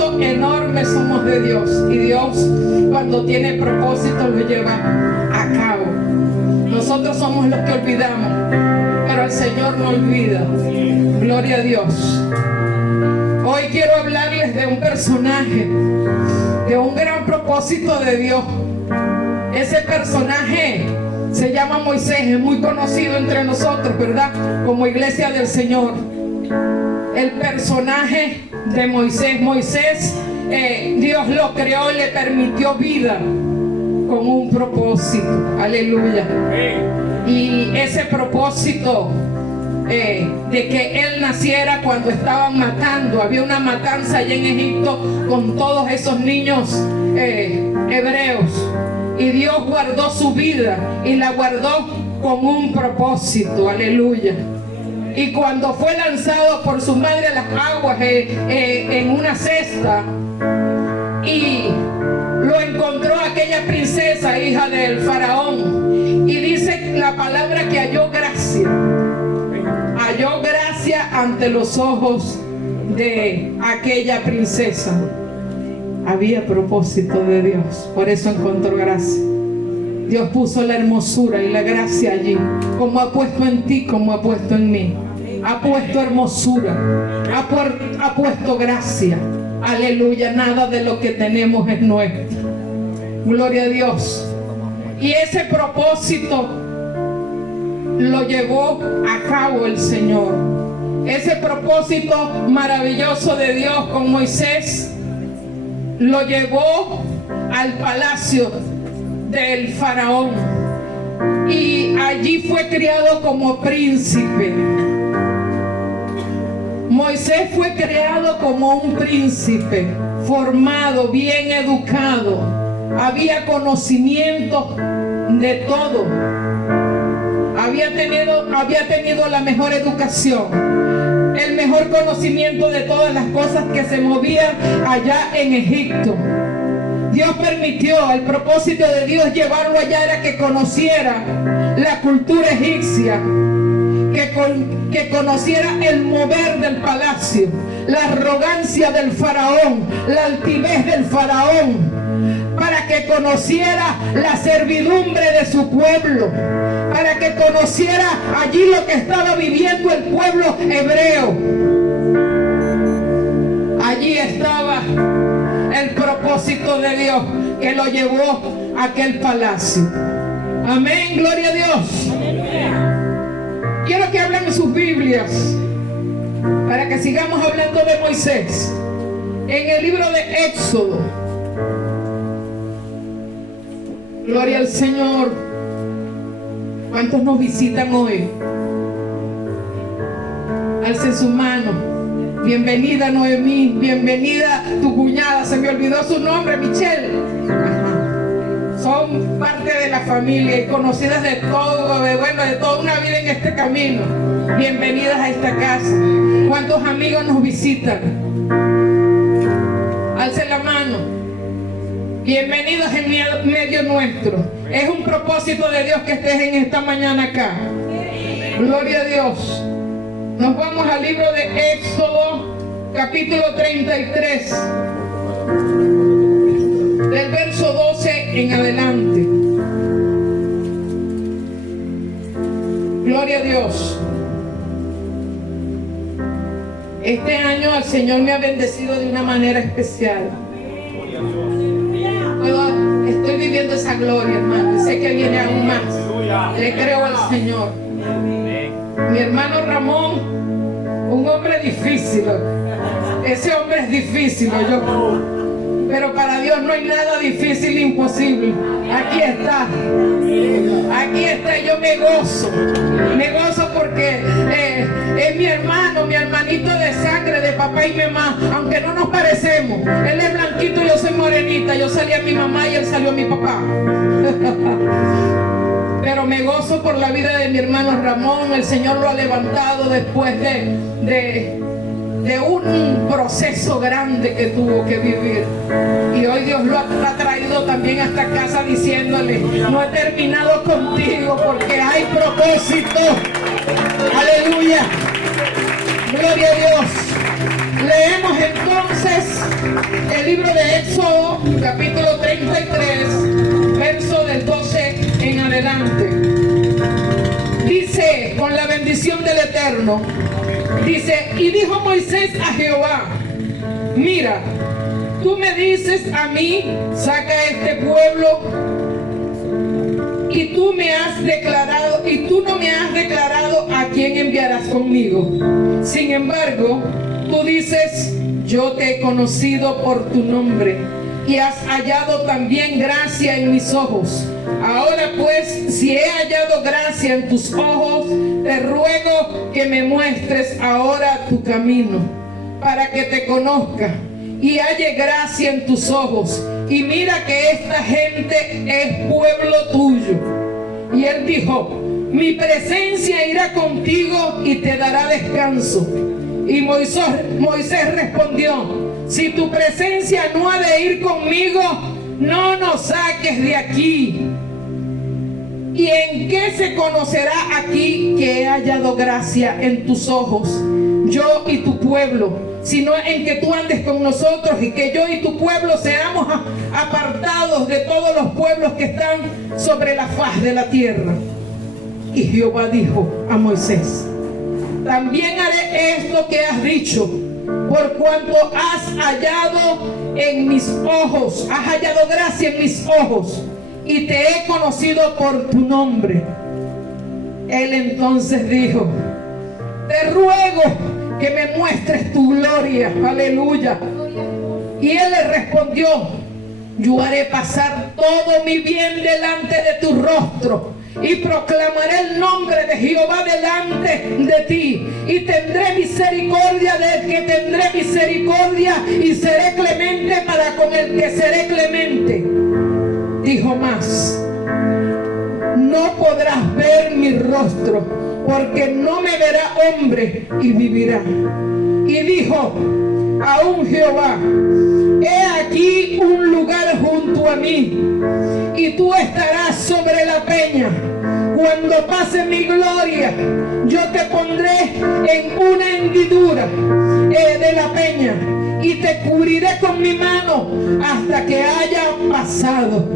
propósito enorme somos de Dios. Y Dios, cuando tiene propósito, lo lleva a cabo. Nosotros somos los que olvidamos, pero el Señor no olvida. Gloria a Dios. Hoy quiero hablarles de un personaje, de un gran propósito de Dios. Ese personaje se llama Moisés, es muy conocido entre nosotros, ¿verdad? Como Iglesia del Señor. El personaje de Moisés. Moisés, Dios lo creó y le permitió vida con un propósito. Aleluya. Y ese propósito de que él naciera cuando estaban matando, había una matanza allá en Egipto con todos esos niños hebreos, y Dios guardó su vida y la guardó con un propósito. Aleluya. Y cuando fue lanzado por su madre a las aguas en una cesta, y lo encontró aquella princesa, hija del faraón, y dice la palabra que halló gracia ante los ojos de aquella princesa. Había propósito de Dios, por eso encontró gracia. Dios puso la hermosura y la gracia allí, como ha puesto en ti, como ha puesto en mí. Ha puesto hermosura, ha puesto gracia. Aleluya, nada de lo que tenemos es nuestro. Gloria a Dios. Y ese propósito lo llevó a cabo el Señor. Ese propósito maravilloso de Dios con Moisés lo llevó al palacio del faraón, y allí fue criado como príncipe. Moisés fue creado como un príncipe, formado, bien educado, había conocimiento de todo, había tenido la mejor educación, el mejor conocimiento de todas las cosas que se movían allá en Egipto. Dios permitió, el propósito de Dios llevarlo allá era que conociera la cultura egipcia, que conociera el mover del palacio, la arrogancia del faraón, la altivez del faraón, para que conociera la servidumbre de su pueblo, para que conociera allí lo que estaba viviendo el pueblo hebreo. Allí estaba el propósito de Dios que lo llevó a aquel palacio. Amén, gloria a Dios. Quiero que hablen sus Biblias para que sigamos hablando de Moisés. En el libro de Éxodo. Gloria al Señor. ¿Cuántos nos visitan hoy? Alce su mano. Bienvenida Noemí, bienvenida tu cuñada, se me olvidó su nombre, Michelle. Ajá. Son parte de la familia y conocidas de todo, de toda una vida en este camino. Bienvenidas a esta casa. ¿Cuántos amigos nos visitan? Alce la mano. Bienvenidos en medio nuestro. Es un propósito de Dios que estés en esta mañana acá. Gloria a Dios. Nos vamos al libro de Éxodo, capítulo 33, del verso 12 en adelante. Gloria a Dios. Este año el Señor me ha bendecido de una manera especial. Estoy viviendo esa gloria, hermano. Sé que viene aún más. Le creo al Señor. Mi hermano Ramón, un hombre difícil. Ese hombre es difícil, pero para Dios no hay nada difícil e imposible. Aquí está. Aquí está. Yo me gozo porque es mi hermano, mi hermanito de sangre, de papá y mamá, aunque no nos parecemos. Él es blanquito y yo soy morenita. Yo salí a mi mamá y él salió a mi papá. Pero me gozo por la vida de mi hermano Ramón. El Señor lo ha levantado después de un proceso grande que tuvo que vivir. Y hoy Dios lo ha traído también a esta casa diciéndole: no he terminado contigo porque hay propósito. Aleluya. Gloria a Dios. Leemos entonces capítulo 33, verso del 12 en adelante. Dice, con la bendición del Eterno, dice, y dijo Moisés a Jehová, mira, tú me dices a mí, saca este pueblo, y tú no me has declarado a quién enviarás conmigo. Sin embargo, tú dices, yo te he conocido por tu nombre y has hallado también gracia en mis ojos. Ahora pues, si he hallado gracia en tus ojos, te ruego que me muestres ahora tu camino, para que te conozca y halle gracia en tus ojos. Y mira que esta gente es pueblo tuyo. Y él dijo, mi presencia irá contigo y te dará descanso. Y Moisés respondió, si tu presencia no ha de ir conmigo, no nos saques de aquí. ¿Y en qué se conocerá aquí que he hallado gracia en tus ojos, yo y tu pueblo, sino en que tú andes con nosotros y que yo y tu pueblo seamos apartados de todos los pueblos que están sobre la faz de la tierra? Y Jehová dijo a Moisés, también haré esto que has dicho, por cuanto has hallado en mis ojos, has hallado gracia en mis ojos, y te he conocido por tu nombre. Él entonces dijo, te ruego que me muestres tu gloria. Aleluya. Y él le respondió, yo haré pasar todo mi bien delante de tu rostro y proclamaré el nombre de Jehová delante de ti, y tendré misericordia del que tendré misericordia, y seré clemente para con el que seré clemente. Dijo más, no podrás ver mi rostro, porque no me verá hombre y vivirá. Y dijo aún Jehová, he aquí un lugar junto a mí, y tú estarás sobre la peña. Cuando pase mi gloria, yo te pondré en una hendidura de la peña, y te cubriré con mi mano hasta que haya pasado.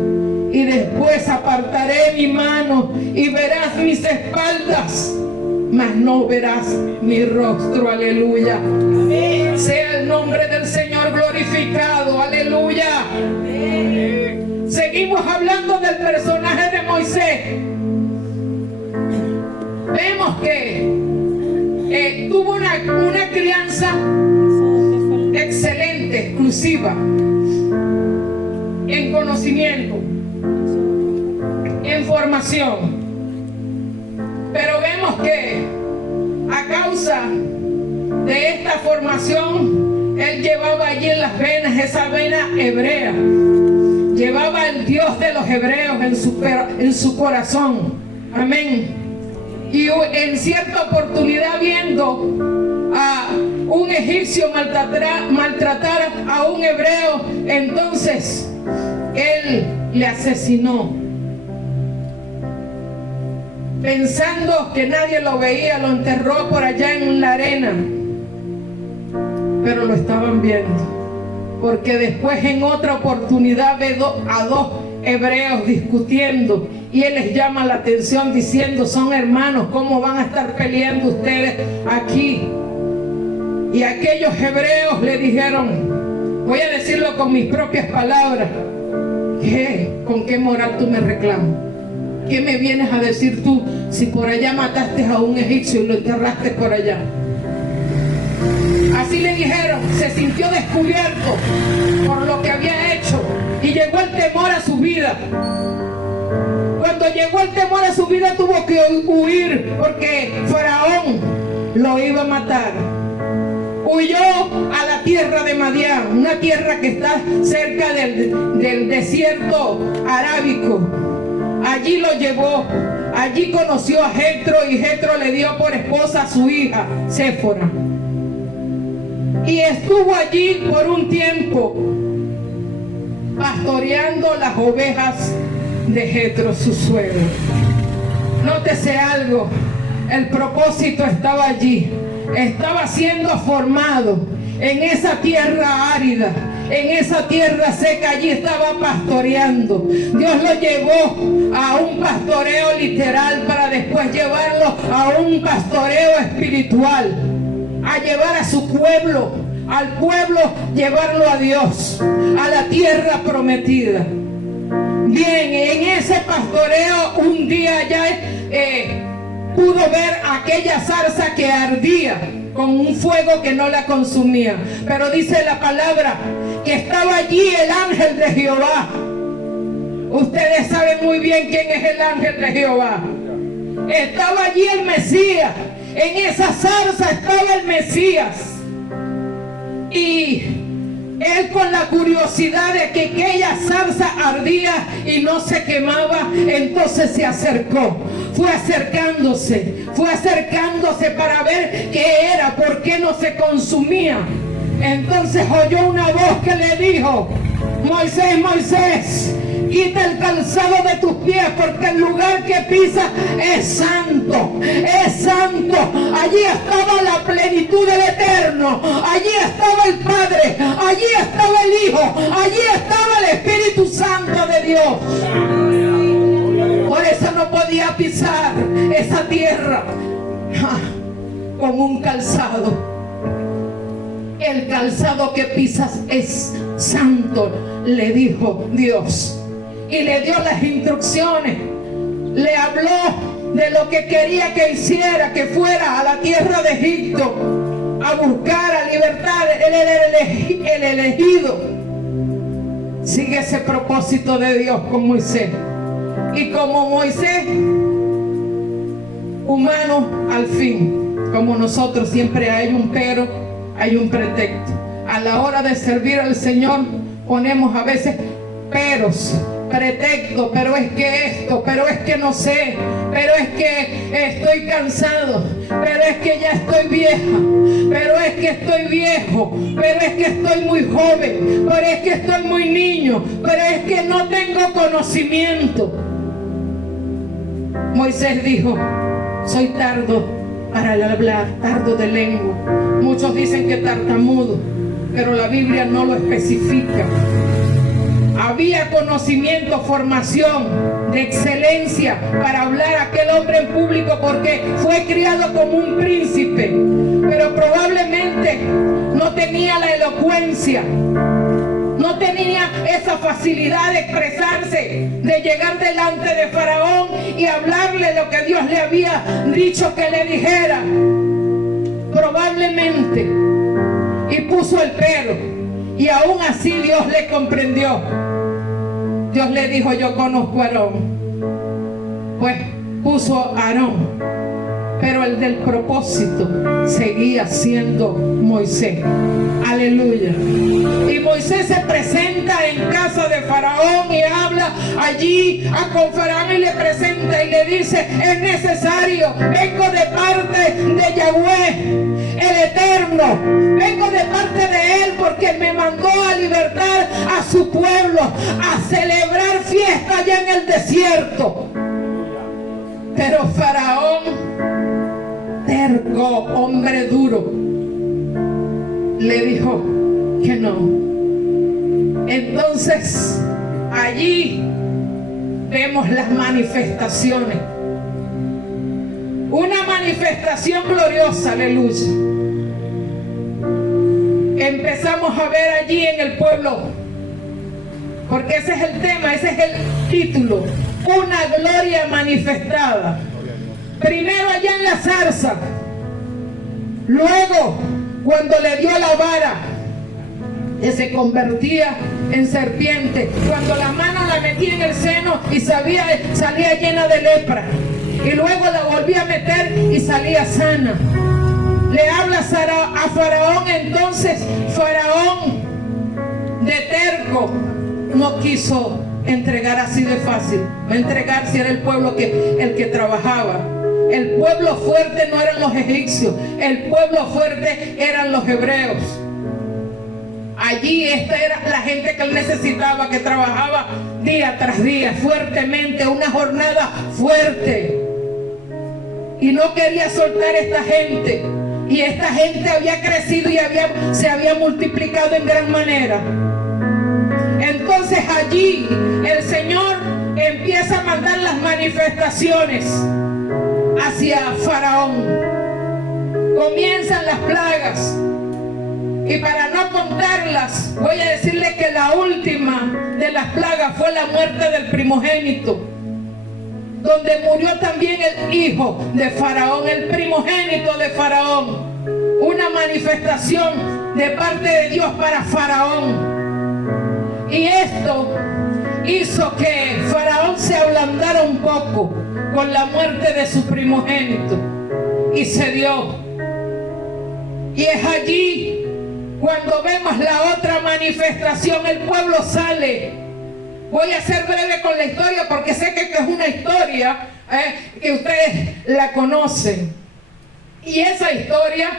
Y después apartaré mi mano y verás mis espaldas, mas no verás mi rostro. Aleluya. Amén. Sea el nombre del Señor glorificado. Aleluya. Amén. Seguimos hablando del personaje de Moisés. Vemos que tuvo una crianza excelente, exclusiva, en conocimiento, en formación. Pero vemos que a causa de esta formación, él llevaba allí en las venas esa vena hebrea. Llevaba el Dios de los hebreos en su corazón. Amén. Y en cierta oportunidad, viendo a un egipcio maltratar a un hebreo, entonces él le asesinó. Pensando que nadie lo veía, lo enterró por allá en la arena. Pero lo estaban viendo, porque después en otra oportunidad ve a dos hebreos discutiendo, y él les llama la atención diciendo, son hermanos, ¿cómo van a estar peleando ustedes aquí? Y aquellos hebreos le dijeron, voy a decirlo con mis propias palabras, ¿con qué moral tú me reclamas? ¿Qué me vienes a decir tú si por allá mataste a un egipcio y lo enterraste por allá? Así le dijeron. Se sintió descubierto por lo que había hecho y llegó el temor a su vida. Cuando llegó el temor a su vida, tuvo que huir porque Faraón lo iba a matar. Huyó a la tierra de Madián, una tierra que está cerca del desierto arábico. Allí lo llevó, allí conoció a Jetro, y Jetro le dio por esposa a su hija, Séfora. Y estuvo allí por un tiempo, pastoreando las ovejas de Jetro, su suegro. Nótese algo, el propósito estaba allí, estaba siendo formado, en esa tierra árida, en esa tierra seca. Allí estaba pastoreando. Dios lo llevó a un pastoreo literal para después llevarlo a un pastoreo espiritual, a llevar a su pueblo, al pueblo, llevarlo a Dios, a la tierra prometida. Bien, en ese pastoreo un día ya pudo ver aquella zarza que ardía con un fuego que no la consumía. Pero dice la palabra que estaba allí el ángel de Jehová. Ustedes saben muy bien quién es el ángel de Jehová. Estaba allí el Mesías. En esa zarza estaba el Mesías. Y él, con la curiosidad de que aquella zarza ardía y no se quemaba, entonces se acercó. Fue acercándose para ver qué era, por qué no se consumía. Entonces oyó una voz que le dijo: Moisés, Moisés, quita el calzado de tus pies, porque el lugar que pisas es santo, es santo. Allí estaba la plenitud del Eterno, allí estaba el Padre, allí estaba el Hijo, allí estaba el Espíritu Santo de Dios. Por eso no podía pisar esa tierra con un calzado. El calzado que pisas es santo, le dijo Dios. Y le dio las instrucciones. Le habló de lo que quería que hiciera, que fuera a la tierra de Egipto a buscar, a libertar. Él era el elegido. Sigue ese propósito de Dios con Moisés. Y como Moisés, humano al fin, como nosotros, siempre hay un pero, hay un pretexto. A la hora de servir al Señor ponemos a veces peros, pretexto, pero es que esto, pero es que no sé, pero es que estoy cansado, pero es que ya estoy vieja, pero es que estoy viejo, pero es que estoy muy joven, pero es que estoy muy niño, pero es que no tengo conocimiento. Moisés dijo: soy tardo para hablar, tardo de lengua. Muchos dicen que tartamudo, pero la Biblia no lo especifica. Había conocimiento, formación de excelencia para hablar a aquel hombre en público, porque fue criado como un príncipe, pero probablemente no tenía la elocuencia, no tenía esa facilidad de expresarse, de llegar delante de Faraón y hablarle lo que Dios le había dicho que le dijera. Probablemente. Y puso el pero. Y aún así Dios le comprendió. Dios le dijo: yo conozco a Aarón. Pues puso a Aarón. Pero el del propósito seguía siendo Moisés. Aleluya. Y Moisés se presenta en casa de Faraón y habla allí con Faraón y le presenta y le dice: es necesario, vengo de parte de Yahweh, el Eterno, vengo de parte de Él, porque me mandó a libertar a su pueblo, a celebrar fiesta allá en el desierto. Pero Faraón, terco, hombre duro, le dijo que no. Entonces allí vemos las manifestaciones. Una manifestación gloriosa, aleluya. Empezamos a ver allí en el pueblo, porque ese es el tema, ese es el título: una gloria manifestada. Primero allá en la zarza, luego cuando le dio la vara, que se convertía en serpiente, cuando la mano la metía en el seno y salía llena de lepra, y luego la volvía a meter y salía sana. Le habla a Faraón. Entonces Faraón, de terco, no quiso entregar así de fácil. No entregar si era el pueblo el que trabajaba. El pueblo fuerte no eran los egipcios, el pueblo fuerte eran los hebreos. Allí esta era la gente que él necesitaba, que trabajaba día tras día, fuertemente, una jornada fuerte. Y no quería soltar esta gente, Y esta gente había crecido y se había multiplicado en gran manera. Entonces allí el Señor empieza a mandar las manifestaciones hacia Faraón. Comienzan las plagas. Y para no contarlas, voy a decirle que la última de las plagas fue la muerte del primogénito, donde murió también el hijo de Faraón, el primogénito de Faraón. Una manifestación de parte de Dios para Faraón. Y esto hizo que Faraón se ablandara un poco con la muerte de su primogénito. Y se dio. Y es allí cuando vemos la otra manifestación. El pueblo sale. Voy a ser breve con la historia porque sé que es una historia que ustedes la conocen. Y esa historia,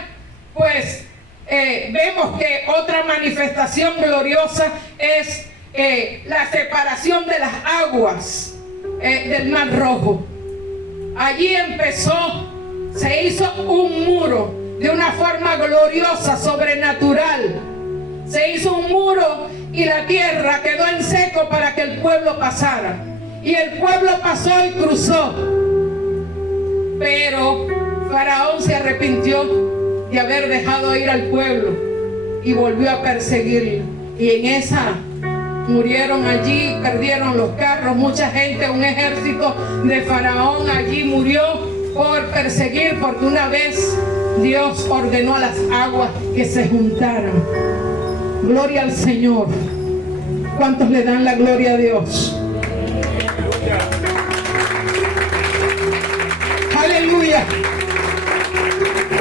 pues, vemos que otra manifestación gloriosa es la separación de las aguas del Mar Rojo. Allí empezó, se hizo un muro de una forma gloriosa, sobrenatural. Se hizo un muro y la tierra quedó en seco para que el pueblo pasara. Y el pueblo pasó y cruzó. Pero Faraón se arrepintió de haber dejado ir al pueblo y volvió a perseguirlo. Y en esa murieron allí, perdieron los carros, mucha gente, un ejército de Faraón allí murió por perseguir, porque una vez Dios ordenó a las aguas que se juntaran. Gloria al Señor. ¿Cuántos le dan la gloria a Dios? Aleluya.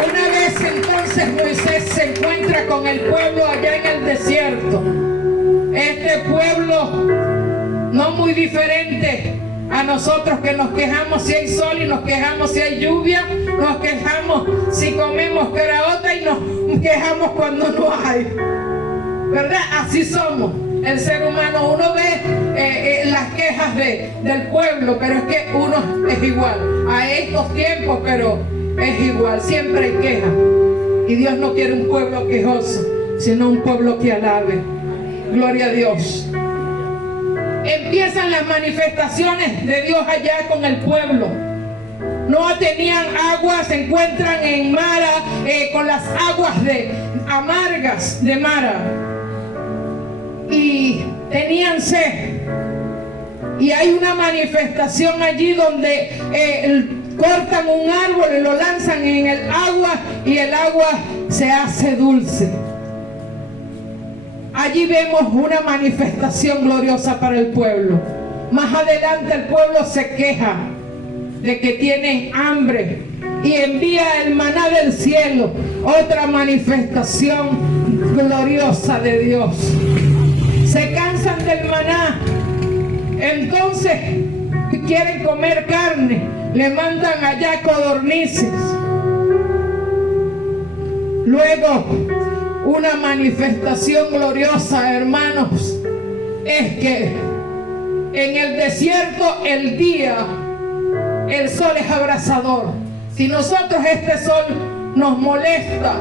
Una vez entonces Moisés se encuentra con el pueblo allá en el desierto. Este pueblo no muy diferente a nosotros, que nos quejamos si hay sol y nos quejamos si hay lluvia, nos quejamos si comemos caraota y nos quejamos cuando no hay, ¿verdad? Así somos el ser humano. Uno ve las quejas del pueblo, pero es que uno es igual a estos tiempos, pero es igual, siempre hay quejas. Y Dios no quiere un pueblo quejoso, sino un pueblo que alabe. Gloria a Dios. Empiezan las manifestaciones de Dios allá con el pueblo. No tenían agua, se encuentran en Mara con las aguas amargas de Mara. Y tenían sed. Y hay una manifestación allí donde cortan un árbol y lo lanzan en el agua y el agua se hace dulce. Allí vemos una manifestación gloriosa para el pueblo. Más adelante el pueblo se queja de que tienen hambre y envía el maná del cielo, otra manifestación gloriosa de Dios. Se cansan del maná, entonces quieren comer carne, le mandan allá codornices. Luego, una manifestación gloriosa, hermanos, es que en el desierto el sol es abrasador. Si nosotros este sol nos molesta,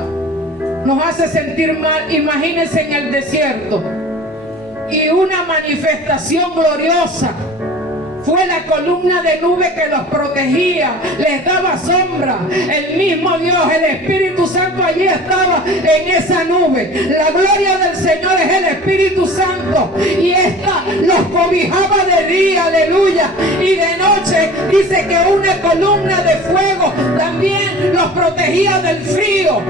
nos hace sentir mal, imagínense en el desierto. Y una manifestación gloriosa fue la columna de nube que los protegía, les daba sombra. El mismo Dios, el Espíritu Santo allí estaba en esa nube. La gloria del Señor es el Espíritu Santo. Y esta los cobijaba de día, aleluya. Y de noche dice que una columna de fuego también los protegía del frío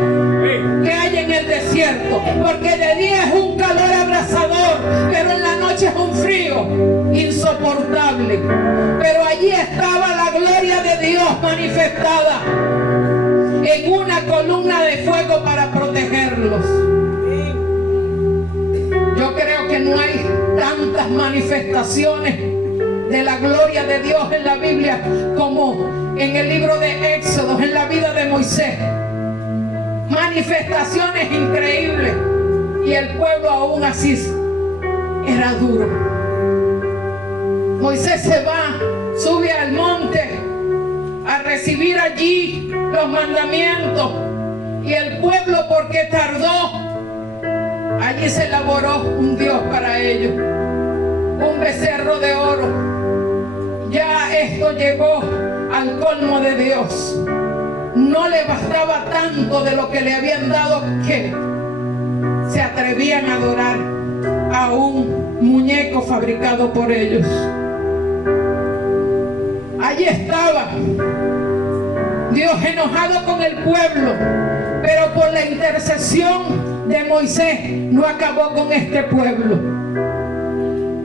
que hay en el desierto. Porque de día es un calor abrasador, pero en la noche es un frío insoportable. Pero allí estaba la gloria de Dios manifestada en una columna de fuego para protegerlos. Yo creo que no hay tantas manifestaciones de la gloria de Dios en la Biblia como en el libro de Éxodo, en la vida de Moisés. Manifestaciones increíbles, y el pueblo aún así era duro. Moisés se va, sube al monte a recibir allí los mandamientos, Y el pueblo, porque tardó, allí se elaboró un Dios para ellos, un becerro de oro. Ya esto llegó al colmo de Dios. No le bastaba tanto de lo que le habían dado que se atrevían a adorar a un muñeco fabricado por ellos. Allí estaba Dios enojado con el pueblo, pero por la intercesión de Moisés no acabó con este pueblo.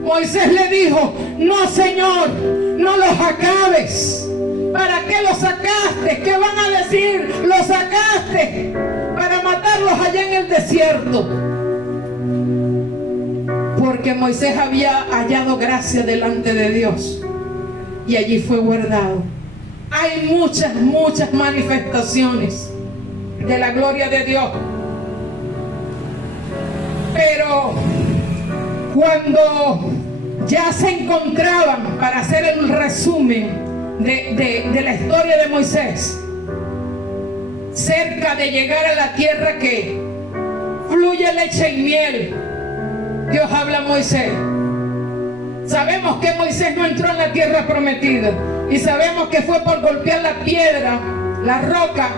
Moisés le dijo: no, Señor, no los acabes. ¿Para qué los sacaste? ¿Qué van a decir? Los sacaste para matarlos allá en el desierto. Porque Moisés había hallado gracia delante de Dios y allí fue guardado. Hay muchas manifestaciones de la gloria de Dios. Pero cuando ya se encontraban, para hacer el resumen de la historia de Moisés, cerca de llegar a la tierra que fluye leche y miel, Dios habla a Moisés. Sabemos que Moisés no entró en la tierra prometida y sabemos que fue por golpear la piedra, la roca,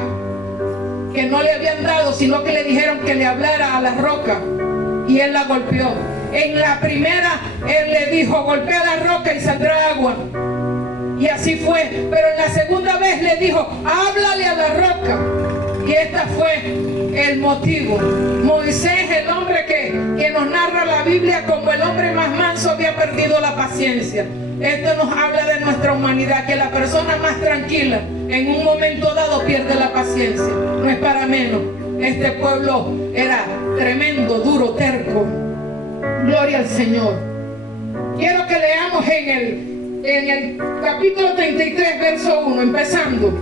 que no le habían dado, sino que le dijeron que le hablara a la roca y él la golpeó. En la primera él le dijo: golpea la roca y saldrá agua, y así fue. Pero en la segunda vez le dijo: háblale a la roca, y este fue el motivo. Moisés, el hombre que nos narra la Biblia como el hombre más manso, había perdido la paciencia. Esto nos habla de nuestra humanidad, que la persona más tranquila en un momento dado pierde la paciencia. No es para menos. Este pueblo era tremendo, duro, terco. Gloria al Señor. Quiero que leamos en el capítulo 33, verso 1, empezando.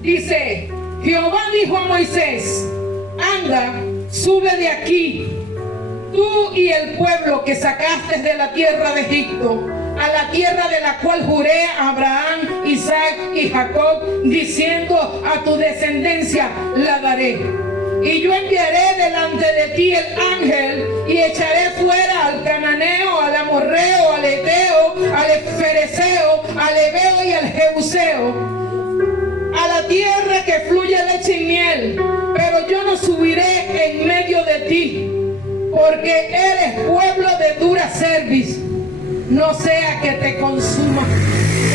Dice: Jehová dijo a Moisés: anda, sube de aquí, tú y el pueblo que sacaste de la tierra de Egipto, a la tierra de la cual juré a Abraham, Isaac y Jacob, diciendo: a tu descendencia la daré. Y yo enviaré delante de ti el ángel, y echaré fuera al cananeo, al amorreo, al eteo, al fereceo, al heveo y al jebuseo, a la tierra que fluye leche y miel. Pero yo no subiré en medio de ti, porque eres pueblo de dura cerviz, no sea que te consuma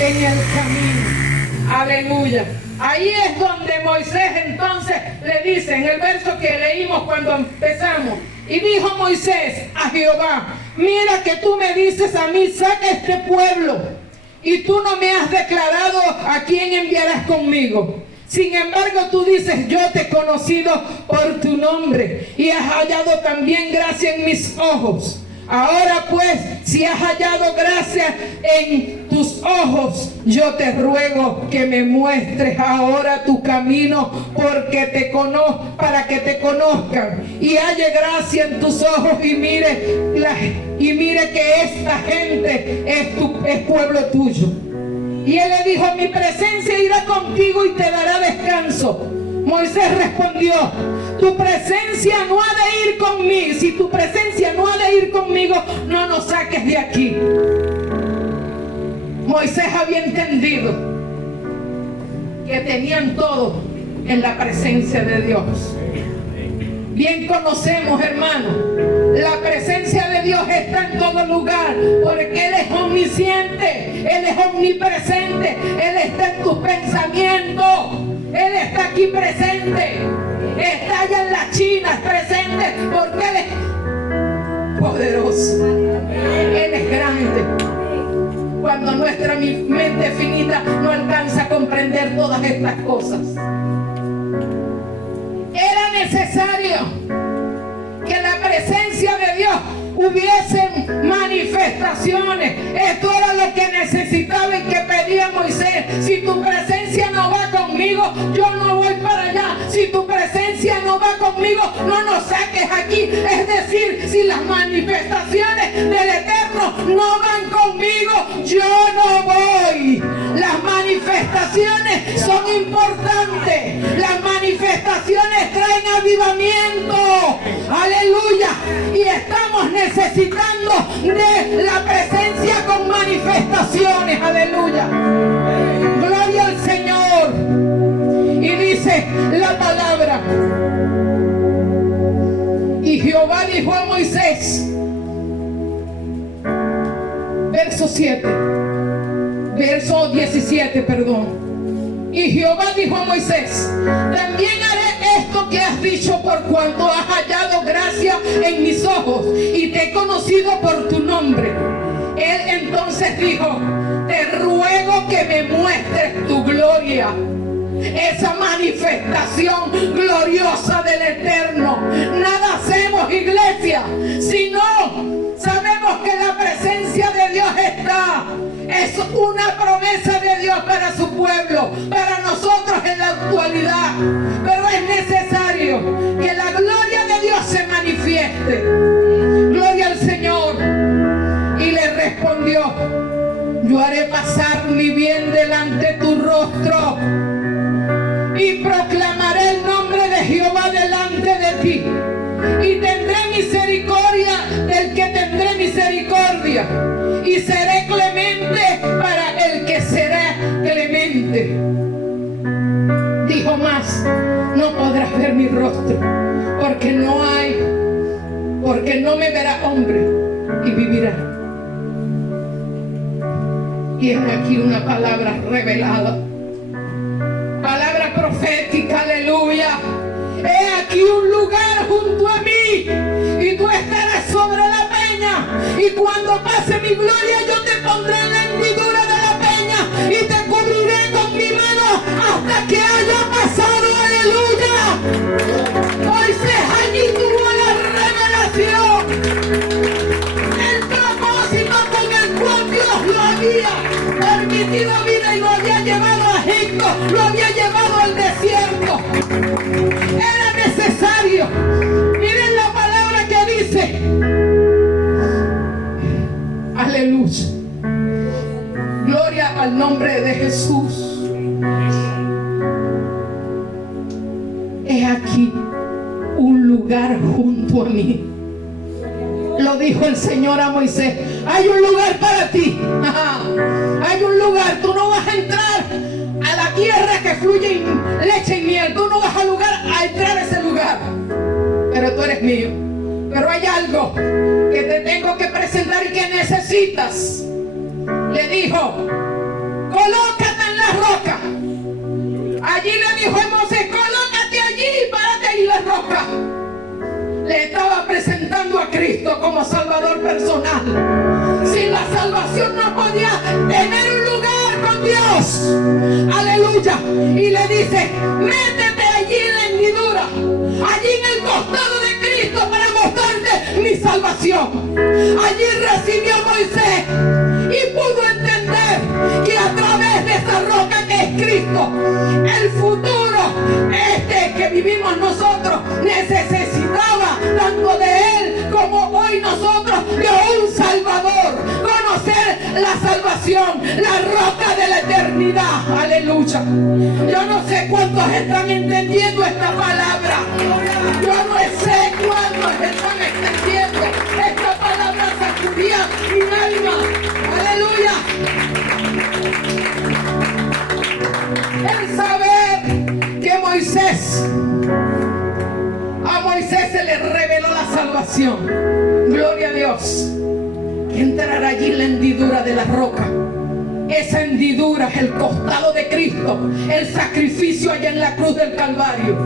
en el camino. Aleluya. Ahí es donde Moisés entonces le dice, en el verso que leímos cuando empezamos: y dijo Moisés a Jehová: mira que tú me dices a mí, saca este pueblo, y tú no me has declarado a quién enviarás conmigo. Sin embargo, tú dices: yo te he conocido por tu nombre, y has hallado también gracia en mis ojos. Ahora pues, si has hallado gracia en tus ojos, yo te ruego que me muestres ahora tu camino, porque te conozco, para que te conozcan, y halle gracia en tus ojos, y mire que esta gente es pueblo tuyo. Y él le dijo: mi presencia irá contigo y te dará descanso. Moisés respondió: tu presencia no ha de ir conmigo. Si tu presencia no ha de ir conmigo, no nos saques de aquí. Moisés había entendido que tenían todo en la presencia de Dios. Bien conocemos, hermano, la presencia de Dios está en todo lugar, porque Él es omnisciente, Él es omnipresente, Él está en tus pensamientos, Él está aquí presente, está allá en la China presente, porque Él es poderoso, Él es grande. Cuando nuestra mente finita no alcanza a comprender todas estas cosas, era necesario que la presencia de Dios hubiesen manifestaciones. Esto era lo que necesitaba y que pedía Moisés. Si tu presencia no va conmigo, yo no voy para allá. Si tu presencia no va conmigo, no nos saques aquí. Es decir, si las manifestaciones del Eterno no van conmigo, yo no voy. Las manifestaciones son importantes. Las manifestaciones avivamiento. Aleluya. Y estamos necesitando de la presencia con manifestaciones. Aleluya. Gloria al Señor. Y dice la palabra: y Jehová dijo a Moisés, verso 17, perdón. Y Jehová dijo a Moisés: también haré esto que has dicho, por cuanto has hallado gracia en mis ojos y te he conocido por tu nombre. Él entonces dijo: te ruego que me muestres tu gloria. Esa manifestación gloriosa del Eterno. Nada hacemos, iglesia, si no sabemos que la presencia de Dios está. Es una promesa de Dios para su pueblo, para nosotros en la actualidad. Pero es necesario que la gloria de Dios se manifieste. Gloria al Señor. Y le respondió: yo haré pasar mi bien delante de tu rostro y proclamaré el nombre de Jehová delante de ti, y tendré misericordia del que tendré misericordia, y seré clemente para el que será clemente. Dijo más: no podrás ver mi rostro, porque no me verá hombre y vivirá. Y es aquí una palabra revelada, palabra profética, aleluya. He aquí un lugar junto a mí, y tú estarás sobre la peña, y cuando pase mi gloria yo te pondré en la hendidura de la peña y te cubriré con mi mano hasta que haya pasado, aleluya. Moisés allí tuvo la revelación, el propósito con el cual Dios lo había permitido vida y lo había llevado a Egipto, lo había llevado al desierto. Era necesario. Miren la palabra que dice, aleluya, gloria al nombre de Jesús. He aquí un lugar junto a mí. Lo dijo el Señor a Moisés: hay un lugar para ti. Hay un lugar. Tú no vas a entrar a la tierra que fluye leche y miel. Tú no vas a entrar a ese lugar, pero tú eres mío. Pero hay algo que te tengo que presentar y que necesitas. Le dijo: colócate en la roca. Allí le dijo a Moisés: colócate allí, párate ahí en la roca. Le estaba presentando a Cristo como Salvador personal. Sin la salvación no podía tener un lugar con Dios. Aleluya. Y le dice: métete allí en la hendidura, allí en el costado de Cristo, para mostrarte mi salvación. Allí recibió Moisés y pudo entender que a través de esa roca que es Cristo, el futuro que vivimos nosotros necesitaba tanto de Él como hoy nosotros de un Salvador. Conocer la salvación, la roca de la eternidad. Aleluya. Yo no sé cuántos están entendiendo esta palabra. Yo no sé cuántos están entendiendo esta palabra. Sacudía mi alma. Aleluya. El saber que a Moisés se le reveló la salvación. Gloria a Dios. Entrar allí en la hendidura de la roca. Esa hendidura es el costado de Cristo, el sacrificio allá en la cruz del Calvario.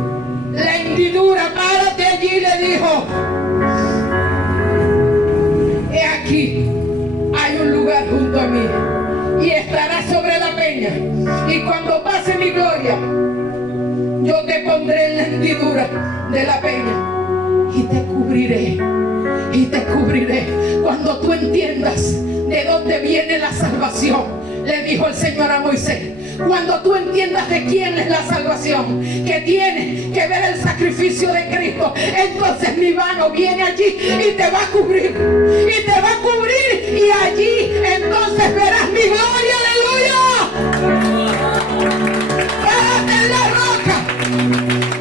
La hendidura, párate allí, le dijo. He aquí, hay un lugar junto a mí, y estarás sobre la peña, y cuando pase mi gloria, yo te pondré en la hendidura de la peña y te cubriré. Y te cubriré. Cuando tú entiendas de dónde viene la salvación, le dijo el Señor a Moisés, cuando tú entiendas de quién es la salvación, que tiene que ver el sacrificio de Cristo, entonces mi mano viene allí y te va a cubrir. Y te va a cubrir, y allí entonces verás mi gloria. ¡Aleluya! Párate en la roca.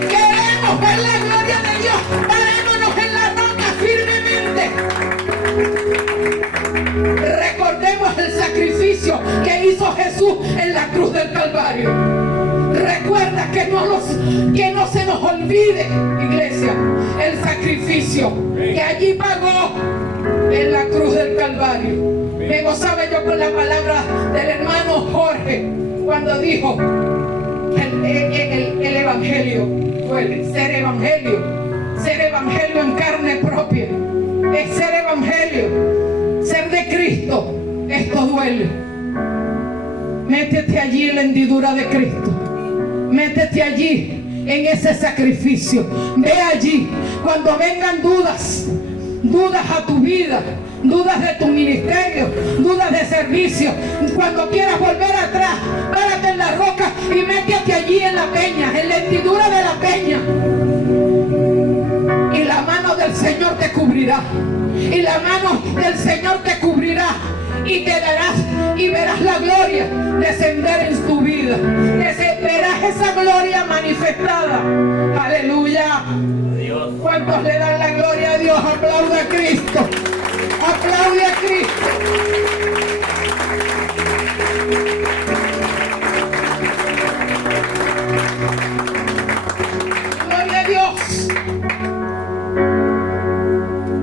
Queremos ver la gloria sacrificio que hizo Jesús en la cruz del Calvario. Recuerda que no se nos olvide, iglesia, el sacrificio que allí pagó en la cruz del Calvario. Me gozaba yo con la palabra del hermano Jorge cuando dijo el evangelio duele. Ser evangelio en carne propia es ser evangelio, ser de Cristo. Esto duele. Métete allí en la hendidura de Cristo. Métete allí en ese sacrificio. Ve allí cuando vengan dudas a tu vida, dudas de tu ministerio, dudas de servicio. Cuando quieras volver atrás, párate en la roca y métete allí en la peña, en la hendidura de la peña. Y la mano del Señor te cubrirá. Y la mano del Señor te cubrirá. Y te darás y verás la gloria descender en tu vida. Verás esa gloria manifestada. Aleluya. Dios. ¿Cuántos le dan la gloria a Dios? Aplaude a Cristo. Aplaude a Cristo. Gloria a Dios.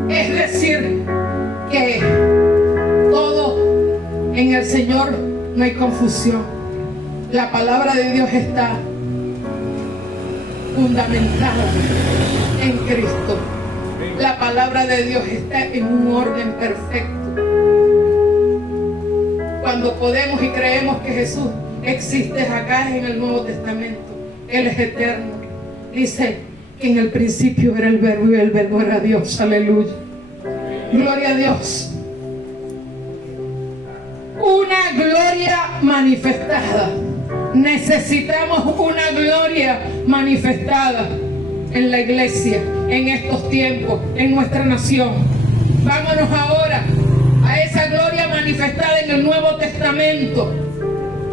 Es decir, que todo en el Señor no hay confusión. La palabra de Dios está fundamentada en Cristo. La palabra de Dios está en un orden perfecto. Cuando podemos y creemos que Jesús existe acá en el Nuevo Testamento, Él es eterno. Dice que en el principio era el verbo y el verbo era Dios. Aleluya. Gloria a Dios. Una gloria manifestada. Necesitamos una gloria manifestada en la iglesia, en estos tiempos, en nuestra nación. Vámonos ahora a esa gloria manifestada en el Nuevo Testamento.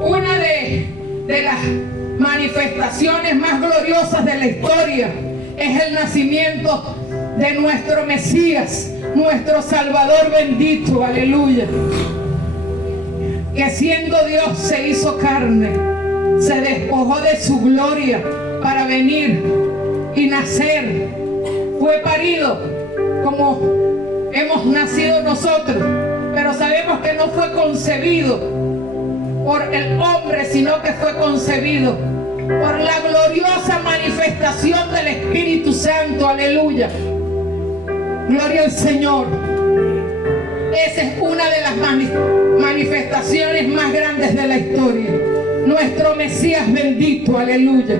Una de las manifestaciones más gloriosas de la historia es el nacimiento de nuestro Mesías, nuestro Salvador bendito, aleluya, que siendo Dios se hizo carne, se despojó de su gloria para venir y nacer. Fue parido como hemos nacido nosotros, pero sabemos que no fue concebido por el hombre, sino que fue concebido por la gloriosa manifestación del Espíritu Santo. Aleluya. Gloria al Señor. Esa es una de las manifestaciones más grandes de la historia. Nuestro Mesías bendito, aleluya.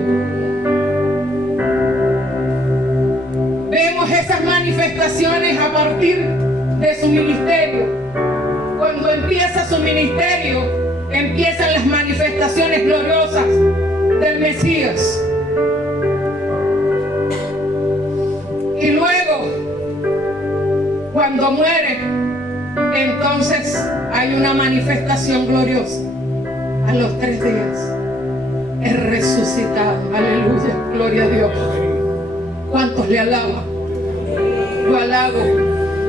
Vemos esas manifestaciones a partir de su ministerio. Cuando empieza su ministerio, empiezan las manifestaciones gloriosas del Mesías. Y luego, cuando muere, entonces hay una manifestación gloriosa. A los 3 días es resucitado. Aleluya, gloria a Dios. ¿Cuántos le alaban? Yo alabo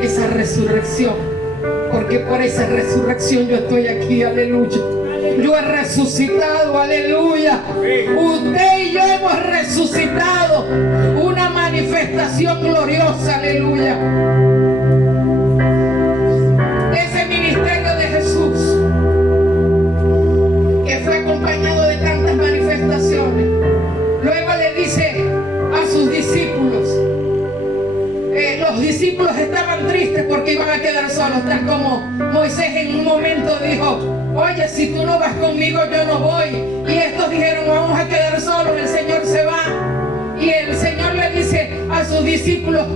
esa resurrección, porque por esa resurrección yo estoy aquí. Aleluya. Yo he resucitado. Aleluya. Usted y yo hemos resucitado. Una manifestación gloriosa. Aleluya. Ese ministerio de Jesús, que fue acompañado de tantas manifestaciones, luego le dice a sus discípulos, los discípulos estaban tristes porque iban a quedar solos, tal como Moisés en un momento dijo: oye, si tú no vas conmigo, yo no voy. Y estos dijeron: vamos a quedar solos, el Señor se va. Y el Señor le dice a sus discípulos: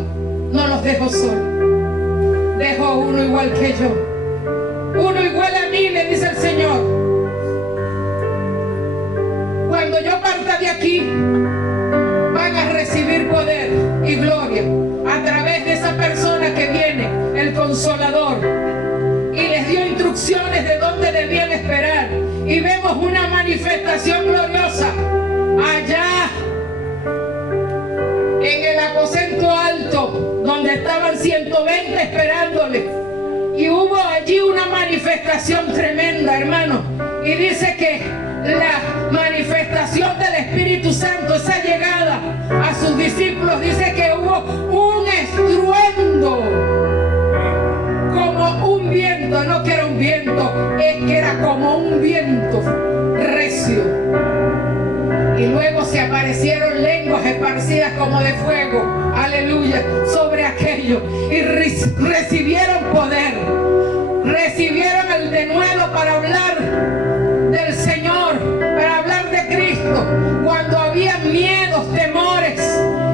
no los dejo solos, dejo uno igual que yo, uno igual a mí, le dice el Señor. Cuando yo parta de aquí, van a recibir poder y gloria a través de esa persona que viene, el Consolador, y les dio instrucciones de dónde debían esperar. Y vemos una manifestación gloriosa allá en el aposento alto, donde estaban 120 esperándole. Y hubo allí una manifestación tremenda, hermano. Y dice que la manifestación del Espíritu Santo, esa llegada a sus discípulos, dice que hubo un estruendo como un viento. No que era un viento, es que era como un viento recio. Y luego se aparecieron lenguas esparcidas como de fuego, aleluya, sobre aquello. Y recibieron poder, recibieron el denuedo para hablar del Señor, para hablar de Cristo. Cuando había miedos, temores,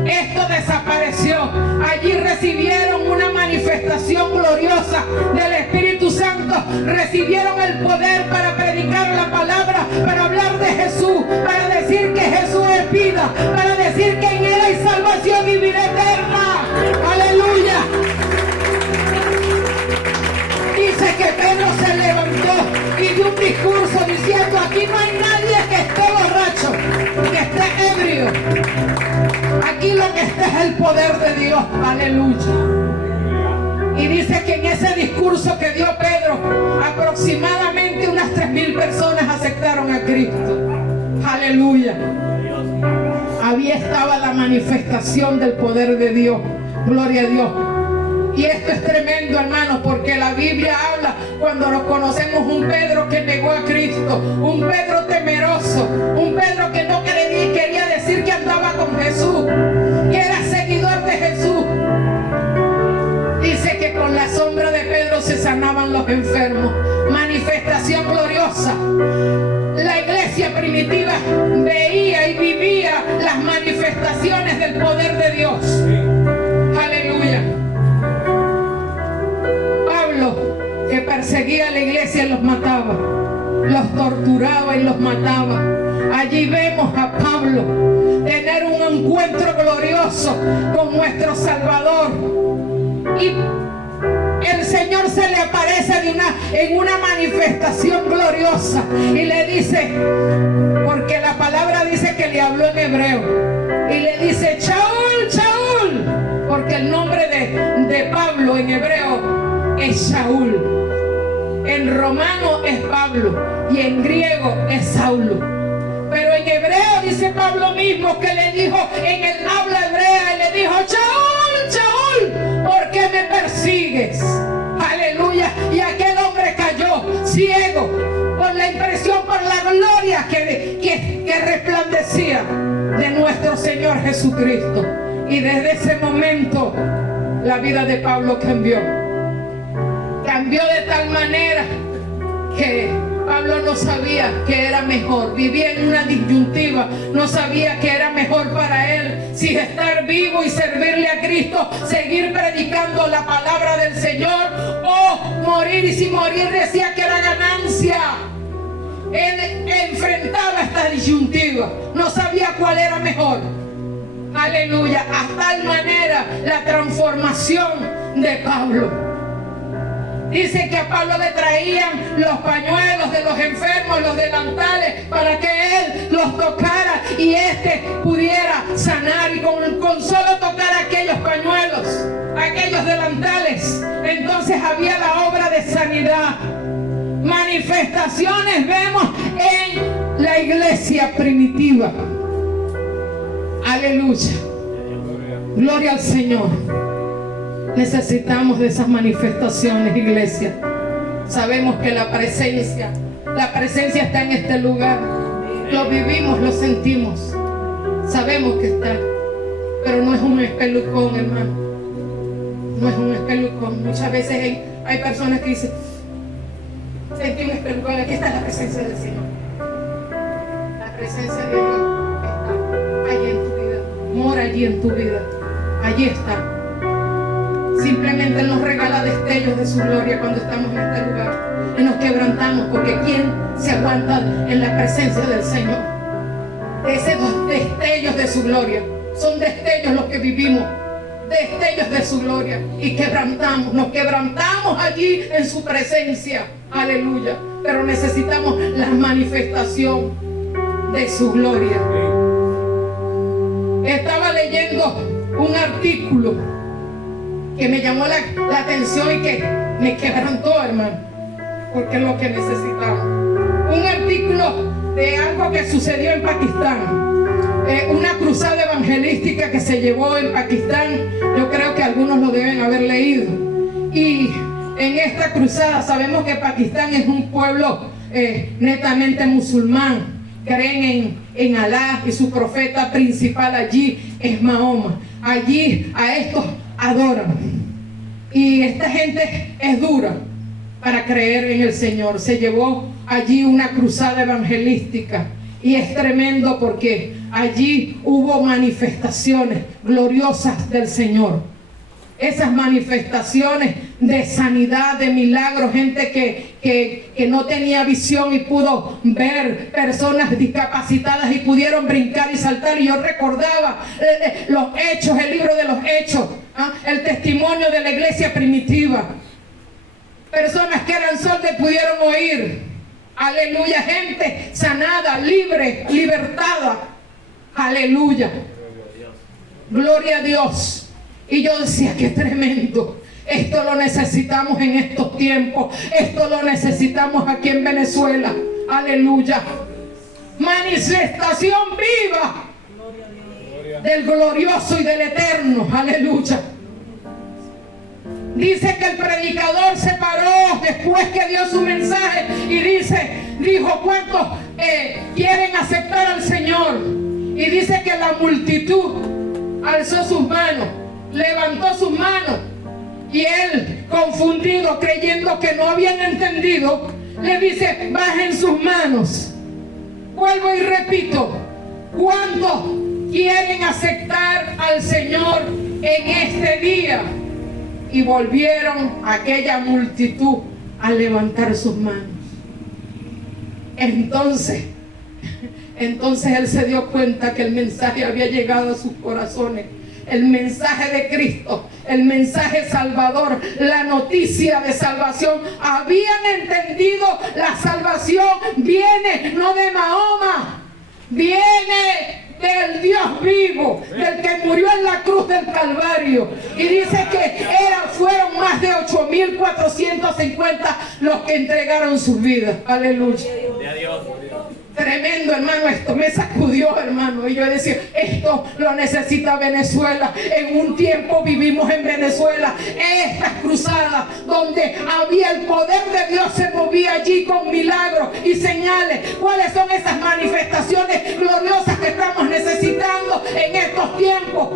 esto desapareció. Allí recibieron una manifestación gloriosa del Espíritu Santo. Recibieron el poder para predicar la palabra, para hablar de Jesús, para decir que Jesús es vida, para decir que en Él hay salvación y vida eterna. Aleluya. Dice que Pedro se levantó y dio un discurso diciendo: aquí no hay nadie que esté borracho, que esté ebrio. Aquí lo que está es el poder de Dios. Aleluya. Y dice que en ese discurso que dio Pedro, aproximadamente unas 3,000 personas aceptaron a Cristo. Aleluya. Ahí estaba la manifestación del poder de Dios. Gloria a Dios. Y esto es tremendo, hermano, porque la Biblia habla, cuando nos conocemos, un Pedro que negó a Cristo, un Pedro temeroso, un Pedro que no quería decir que andaba con Jesús, que era seguidor de Jesús. Dice que con la sombra de Pedro se sanaban los enfermos. Manifestación gloriosa. La iglesia primitiva veía y vivía las manifestaciones del poder de Dios. Aleluya. Que perseguía a la iglesia y los mataba, los torturaba y los mataba. Allí vemos a Pablo tener un encuentro glorioso con nuestro Salvador, y el Señor se le aparece en una manifestación gloriosa y le dice, porque la palabra dice que le habló en hebreo, y le dice: Shaul, Shaul, porque el nombre de Pablo en hebreo es Shaul. En romano es Pablo y en griego es Saulo. Pero en hebreo dice Pablo mismo que le dijo en el habla hebrea, y le dijo: Shaul, Shaul, ¿por qué me persigues? Aleluya. Y aquel hombre cayó ciego por la impresión, por la gloria que resplandecía de nuestro Señor Jesucristo. Y desde ese momento la vida de Pablo cambió. Cambió de tal manera que Pablo no sabía que era mejor. Vivía en una disyuntiva. No sabía que era mejor para él, si estar vivo y servirle a Cristo, seguir predicando la palabra del Señor, o morir. Y si morir decía que era ganancia. Él enfrentaba esta disyuntiva. No sabía cuál era mejor. Aleluya. A tal manera la transformación de Pablo. Dice que a Pablo le traían los pañuelos de los enfermos, los delantales, para que él los tocara y pudiera sanar. Y con solo tocar aquellos pañuelos, aquellos delantales, entonces había la obra de sanidad. Manifestaciones vemos en la iglesia primitiva. Aleluya. Gloria al Señor. Necesitamos de esas manifestaciones, iglesia. Sabemos que la presencia está en este lugar. Lo vivimos, lo sentimos. Sabemos que está. Pero no es un espelucón, hermano. No es un espelucón. Muchas veces hay personas que dicen: sentí un espelucón. Aquí está la presencia del Señor. La presencia de Dios está allí en tu vida. Mora allí en tu vida. Allí está. Simplemente Él nos regala destellos de su gloria cuando estamos en este lugar. Y nos quebrantamos, porque ¿quién se aguanta en la presencia del Señor? Esos destellos de su gloria son destellos los que vivimos. Destellos de su gloria. Y nos quebrantamos allí en su presencia. Aleluya. Pero necesitamos la manifestación de su gloria. Estaba leyendo un artículo que me llamó la atención y que me quebrantó, hermano, porque es lo que necesitamos. Un artículo de algo que sucedió en Pakistán, una cruzada evangelística que se llevó en Pakistán. Yo creo que algunos lo deben haber leído. Y en esta cruzada sabemos que Pakistán es un pueblo netamente musulmán. Creen en Alá, y su profeta principal allí es Mahoma. Allí a estos adoran. Y esta gente es dura para creer en el Señor. Se llevó allí una cruzada evangelística. Y es tremendo porque allí hubo manifestaciones gloriosas del Señor. Esas manifestaciones de sanidad, de milagros, gente que no tenía visión y pudo ver, personas discapacitadas y pudieron brincar y saltar. Y yo recordaba los hechos, el libro de los hechos, el testimonio de la iglesia primitiva. Personas que eran sordas pudieron oír. Aleluya, gente sanada, libre, libertada. Aleluya. Gloria a Dios. Y yo decía, qué tremendo. Esto lo necesitamos en estos tiempos. Esto lo necesitamos aquí en Venezuela. Aleluya. Manifestación viva del glorioso y del eterno. Aleluya. Dice que el predicador se paró después que dio su mensaje y dijo, ¿cuántos quieren aceptar al Señor? Y dice que la multitud alzó sus manos, levantó sus manos, y él, confundido, creyendo que no habían entendido, le dice, bajen sus manos. Vuelvo y repito, ¿cuántos quieren aceptar al Señor en este día? Y volvieron aquella multitud a levantar sus manos. Entonces él se dio cuenta que el mensaje había llegado a sus corazones. El mensaje de Cristo, el mensaje salvador, la noticia de salvación. Habían entendido, la salvación viene no de Mahoma, viene del Dios vivo, del que murió en la cruz del Calvario. Y dice que fueron más de 8,450 los que entregaron sus vidas. Aleluya. Tremendo, hermano, esto me sacudió, hermano. Y yo decía, esto lo necesita Venezuela. En un tiempo vivimos en Venezuela estas cruzadas donde había el poder de Dios, se movía allí con milagros y señales. ¿Cuáles son esas manifestaciones gloriosas que estamos necesitando en estos tiempos?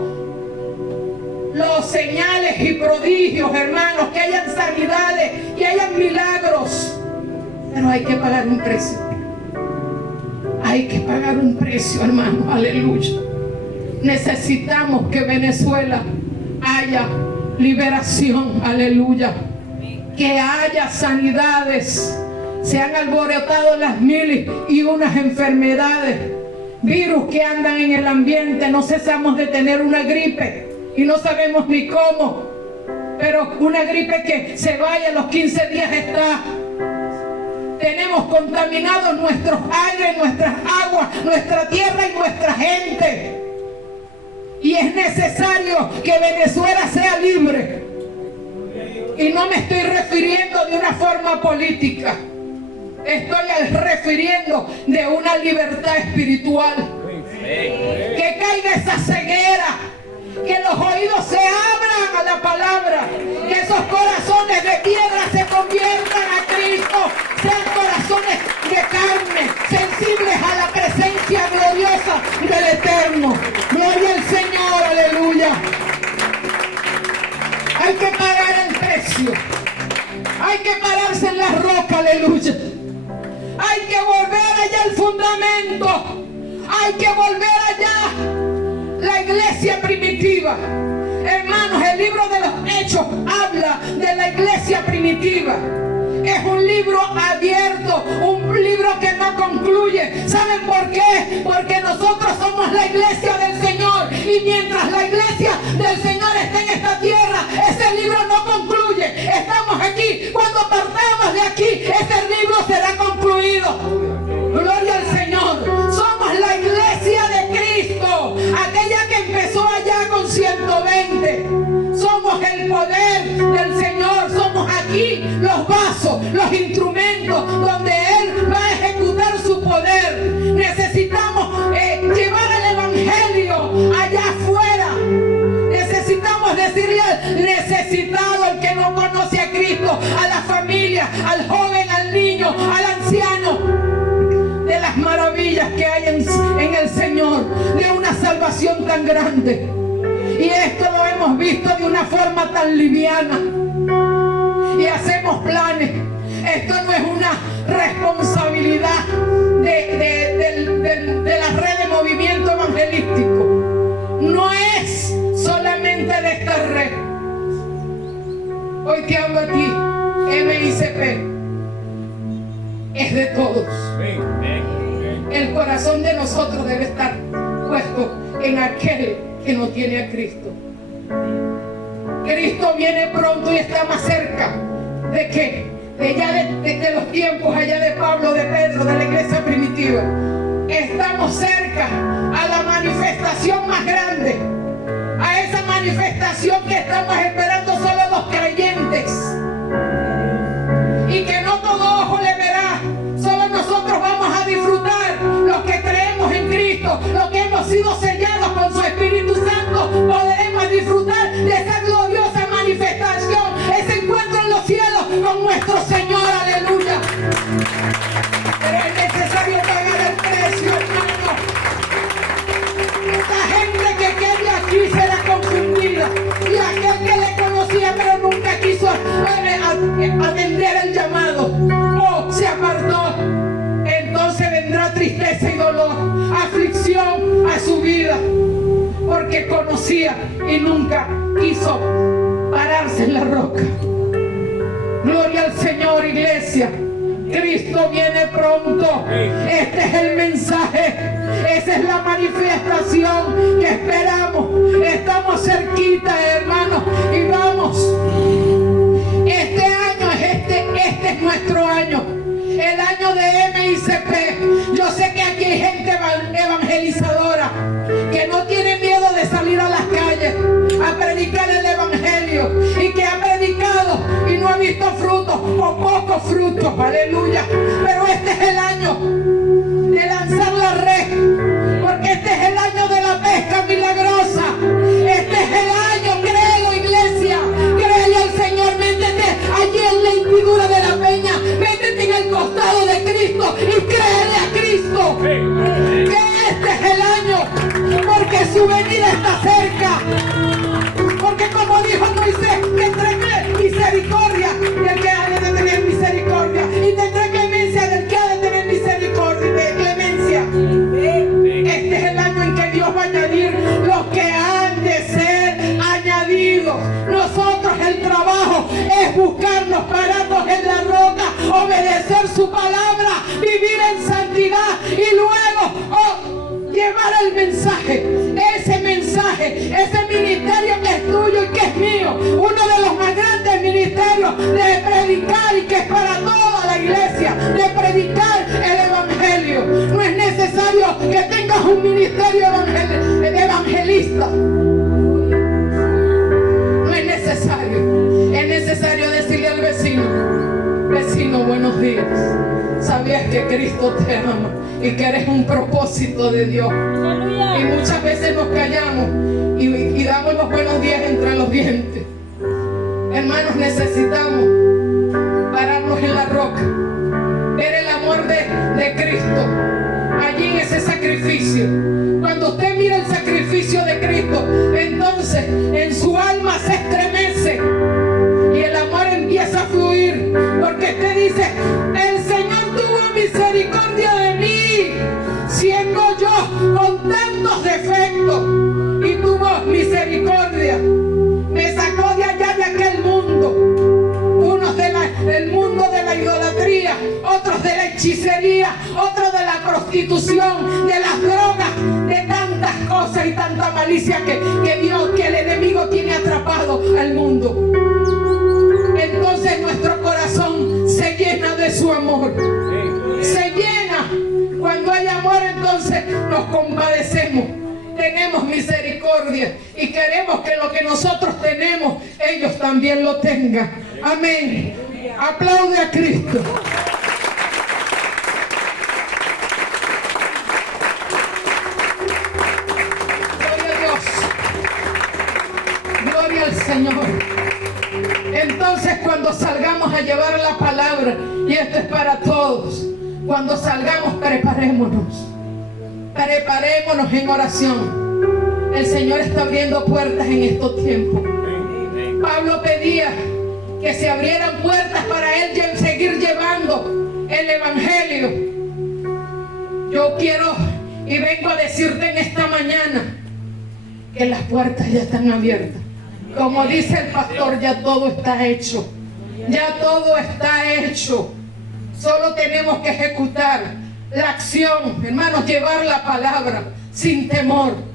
Los señales y prodigios, hermanos, que hayan sanidades, que hayan milagros. Pero hay que pagar un precio. Hay que pagar un precio, hermano. Aleluya. Necesitamos que Venezuela haya liberación. Aleluya. Que haya sanidades. Se han alborotado las 1,001 enfermedades, virus que andan en el ambiente. No cesamos de tener una gripe y no sabemos ni cómo. Pero una gripe que se vaya a los 15 días está. Tenemos contaminados nuestros aires, nuestras aguas, nuestra tierra y nuestra gente. Y es necesario que Venezuela sea libre. Y no me estoy refiriendo de una forma política. Estoy refiriendo de una libertad espiritual. Que caiga esa ceguera. Que los oídos se abran a la palabra. Que esos corazones de piedra se conviertan a Cristo. Sean corazones de carne, sensibles a la presencia gloriosa del Eterno. Gloria al Señor, aleluya. Hay que pagar el precio. Hay que pararse en la roca, aleluya. Hay que volver allá al fundamento. Hay que volver allá. La iglesia primitiva. Hermanos, el libro de los Hechos habla de la iglesia primitiva. Es un libro abierto, un libro que no concluye. ¿Saben por qué? Porque nosotros somos la iglesia del Señor. Y mientras la iglesia del Señor esté en esta tierra, ese libro no concluye. Estamos aquí. Cuando partamos de aquí, ese libro será concluido. Gloria al Señor. Somos la iglesia de Cristo. Aquella que empezó allá con 120. Somos el poder poder del Señor. Somos aquí los vasos, los instrumentos donde Él va a ejecutar su poder. Necesitamos llevar el evangelio allá afuera. Necesitamos decirle al necesitado, al que no conoce a Cristo, a la familia, al joven, al niño, al anciano, de las maravillas que hay en el Señor, de una salvación tan grande. Y esto lo hemos visto de una forma tan liviana. Y hacemos planes. Esto no es una responsabilidad de la red de movimiento evangelístico. No es solamente de esta red. Hoy te hablo a ti, MICP. Es de todos. El corazón de nosotros debe estar puesto en aquel que no tiene a Cristo. Cristo viene pronto y está más cerca. ¿De qué? De los tiempos allá de Pablo, de Pedro, de la iglesia primitiva. Estamos cerca a la manifestación más grande, a esa manifestación que estamos esperando solo los creyentes, y que no todo ojo le verá. Solo nosotros vamos a disfrutar, los que creemos en Cristo, los que hemos sido sellados con su Espíritu Santo, podremos disfrutar de esa gloriosa manifestación, ese encuentro en los cielos con nuestro Señor. Aleluya. Pero es necesario pagar el precio, hermano. Esta gente que quede aquí será confundida, y aquel que le conocía pero nunca quiso atender el llamado o se apartó, entonces vendrá tristeza y dolor, aflicción a su vida, porque conocía y nunca quiso pararse en la roca. Gloria al Señor, iglesia. Cristo viene pronto. Este es el mensaje. Esa es la manifestación que esperamos. Estamos cerquita, hermanos, y vamos. Este año este es nuestro año. El año de MICP. Yo sé que aquí hay gente evangelizadora que no tiene miedo de salir a las calles a predicar el evangelio, y que ha predicado y no ha visto frutos o pocos frutos. Aleluya. Pero este es el año de lanzar la red, porque este es el año de la pesca milagrosa. Este es el año, créelo, iglesia, créele al Señor. Métete allí en la hendidura de la peña, métete en el costado de Cristo y créele a Cristo, que este es el año, porque su venida está cerca. Porque como dijo Moisés, tendré misericordia del que ha de tener misericordia, y tendré clemencia del que ha de tener misericordia, de clemencia. Este es el año en que Dios va a añadir los que han de ser añadidos. Nosotros, el trabajo es buscarnos, pararnos en la roca, obedecer su palabra, vivir en santidad, y luego llevar el mensaje, ese ministerio que es tuyo y que es mío, uno de los más grandes ministerios de predicar, y que es para toda la iglesia, de predicar el evangelio. No es necesario que tengas un ministerio evangelista, no es necesario. Es necesario decirle al vecino, buenos días. ¿Sabías que Cristo te ama y que eres un propósito de Dios? Y muchas veces nos callamos y damos los buenos días entre los dientes. Hermanos, necesitamos pararnos en la roca, ver el amor de Cristo allí en ese sacrificio. Cuando usted mira el sacrificio de Cristo, entonces en su alma se estremece y el amor empieza a fluir, porque usted dice: el Señor tuvo misericordia de mí, siendo yo con tantos defectos, y tuvo misericordia. Me sacó de allá, de aquel mundo, unos del mundo de la idolatría, otros de la hechicería, otros de la prostitución, de las drogas, de tantas cosas y tanta malicia que el enemigo tiene atrapado al mundo. Entonces nuestro corazón se llena de su amor, se llena. Cuando hay amor, entonces nos compadecemos, tenemos misericordia y queremos queremos que lo que nosotros tenemos, ellos también lo tengan. Amén. Aplaude a Cristo. Gloria a Dios. Gloria al Señor. Entonces, cuando salgamos a llevar la palabra, y esto es para todos, cuando salgamos, preparémonos en oración. El Señor está abriendo puertas en estos tiempos. Pablo pedía que se abrieran puertas para él seguir llevando el evangelio. Yo quiero y vengo a decirte en esta mañana que las puertas ya están abiertas. Como dice el pastor, ya todo está hecho. Ya todo está hecho. Solo tenemos que ejecutar la acción, hermanos, llevar la palabra sin temor.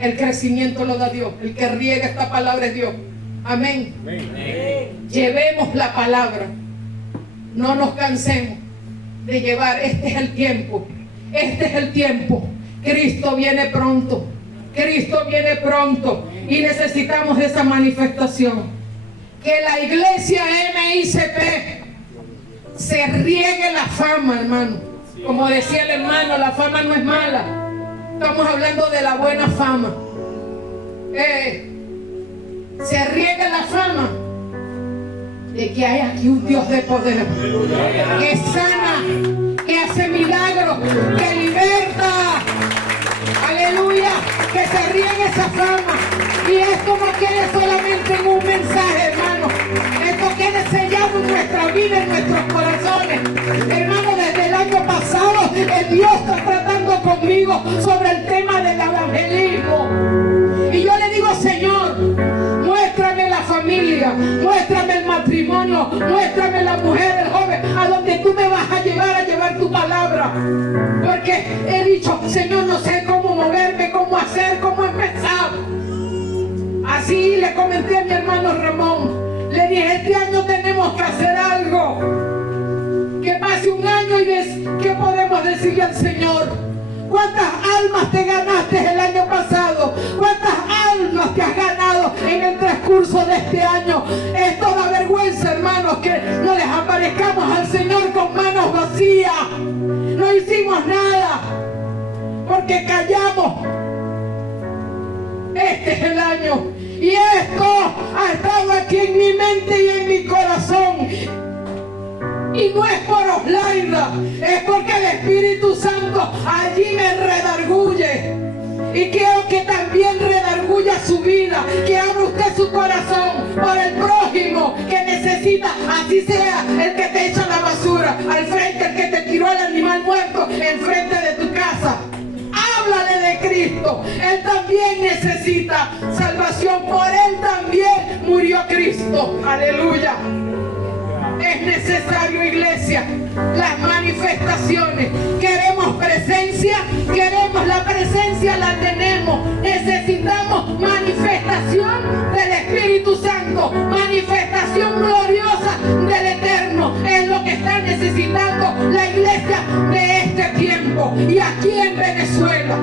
El crecimiento lo da Dios. El que riega esta palabra es Dios. Amén. Llevemos la palabra. No nos cansemos de llevar. Este es el tiempo. Este es el tiempo. Cristo viene pronto. Cristo viene pronto. Y necesitamos esa manifestación. Que la iglesia MICP se riegue la fama, hermano. Como decía el hermano, la fama no es mala. Estamos hablando de la buena fama. Se riega la fama de que hay aquí un Dios de poder, que sana, que hace milagros, que liberta. Aleluya, que se riegue esa fama. Y esto no quede solamente en un mensaje, hermano. Esto quede sellado en nuestra vida, en nuestros corazones. Hermano, desde el año pasado, el Dios está tratando conmigo sobre el tema del evangelismo. Y yo le digo, Señor, muéstrame la familia, muéstrame el matrimonio, muéstrame la mujer, el joven, a donde tú me vas a llevar tu palabra. Porque he dicho, Señor, no sé cómo moverme, cómo hacer, cómo empezar. Así le comenté a mi hermano Ramón. Le dije, este año tenemos que hacer algo. Que pase un año y ¿qué podemos decirle al Señor? ¿Cuántas almas te ganaste el año pasado? ¿Cuántas almas te has ganado en el transcurso de este año? Es toda vergüenza, hermanos, que no les aparezcamos al Señor con manos vacías. No hicimos nada porque callamos. Este es el año. Y esto ha estado aquí en mi mente y en mi corazón. Y no es por Oslaida, es porque el Espíritu Santo allí me redarguye. Y quiero que también redarguya su vida, que abra usted su corazón por el prójimo que necesita, así sea el que te echa la basura al frente, el que te tiró el animal muerto enfrente de tu casa. Háblale de Cristo. Él también necesita salvación. Por Él también murió Cristo. Aleluya. Es necesario, iglesia, las manifestaciones. Queremos presencia, queremos la presencia, la tenemos. Necesitamos manifestación del Espíritu Santo, manifestación gloriosa del Eterno. Es lo que está necesitando la iglesia de este tiempo. Y aquí en Venezuela